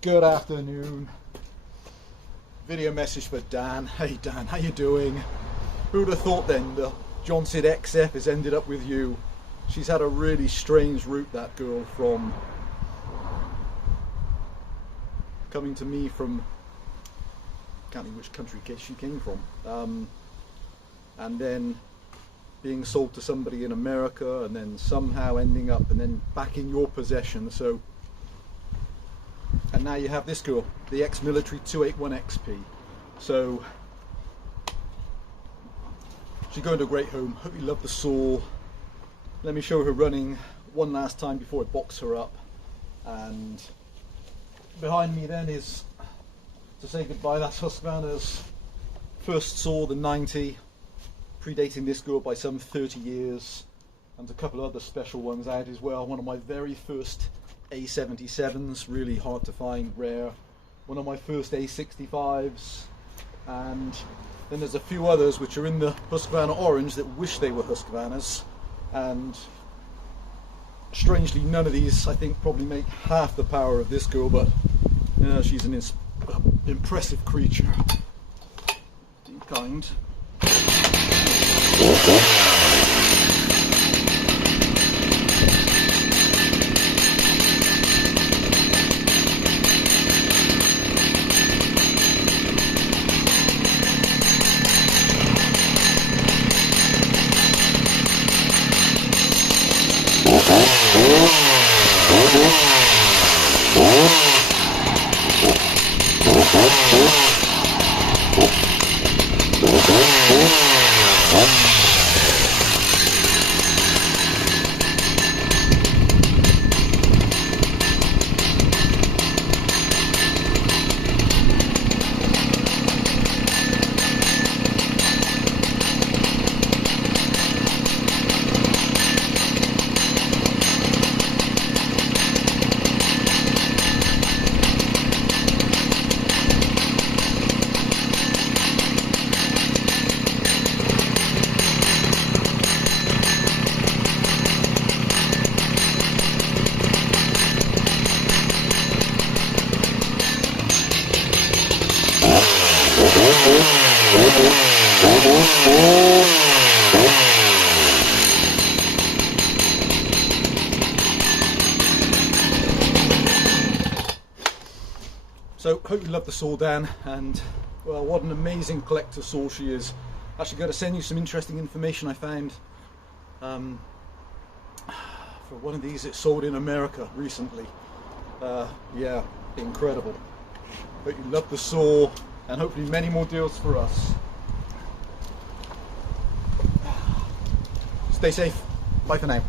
Good afternoon. Video message for Dan. Hey Dan, how you doing? Who would have thought then the Johnson XF has ended up with you? She's had a really strange route, that girl, from coming to me from, can't think which country she came from, and then being sold to somebody in America, and then somehow ending up and then back in your possession. So, and now you have this girl, the ex-military 281XP. So she's going to a great home. Hope you love the saw. Let me show her running one last time before I box her up. And behind me then is, to say goodbye, that's Husqvarna's first saw, the 90, predating this girl by some 30 years, and a couple of other special ones out as well. One of my very first A77s, really hard to find, rare. One of my first A65s, and then there's a few others which are in the Husqvarna orange that wish they were Husqvarnas, and strangely none of these I think probably make half the power of this girl, but she's an impressive creature. Be kind. So, hope you love the saw, Dan, and well, what an amazing collector saw she is. Actually going to send you some interesting information I found for one of these that sold in America recently. Yeah, incredible. Hope you love the saw, and hopefully many more deals for us. Stay safe. Bye for now.